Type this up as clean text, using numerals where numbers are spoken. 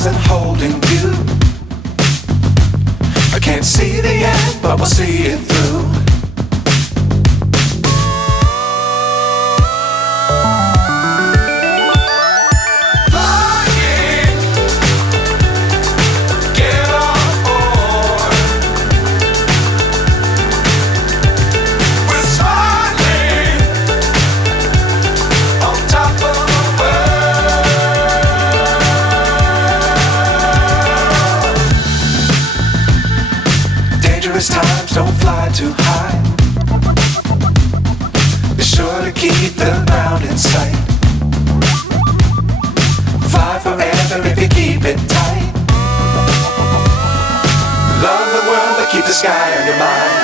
stars and holding you. I can't see the end, but we'll see it through. Times don't fly too high. Be sure to keep the ground in sight. Fly forever if you keep it tight. Love the world but keep the sky on your mind.